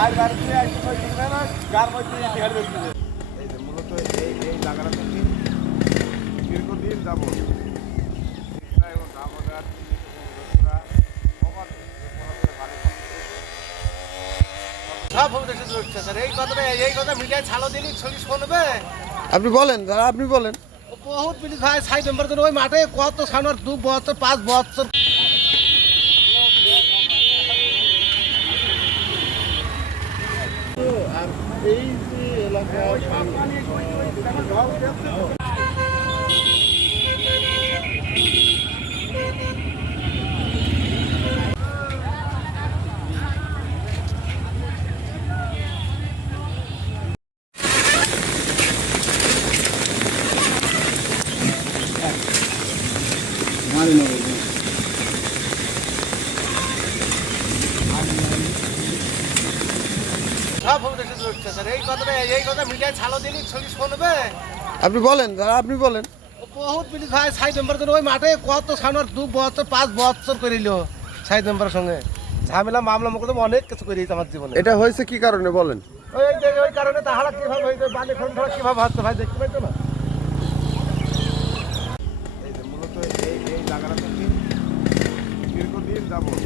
এই যে মূলত এই জায়গাটা থেকে দীর্ঘদিন যাবত এবং দামোদর এই কথা মিডিয়ায় ছাড়ো দিনই শুনবে। আপনি বলেন দাদা, আপনি বলেন। বহুত পুলিশ ভাই সাইড নম্বর ওই মাঠে কত সামনের 2 বছর 5 বছর আর এই যে এলাকা এই কথা মিডিয়ায় ছাড়ো দিনই শুনবে। আপনি বলেন দাদা, আপনি বলেন। বহুত পুলিশ ভাই সাইড নম্বর ওই মাঠে কত সামনের 2 বছর 5 বছর করিল সাইড নম্বরের সঙ্গে ঝামেলা মামলা মোকদ্দমা অনেক কিছু করিয়েছে আমার জীবনে। এটা হয়েছে কি কারণে বলেন? ওই কারণে তাহারা কিভাবে হয়েছে বালি খন্ড কিভাবে হচ্ছে ভাই দেখতে পাইতো না। এই যে মূলত এই জায়গাটা থেকে দীর্ঘদিন যাবত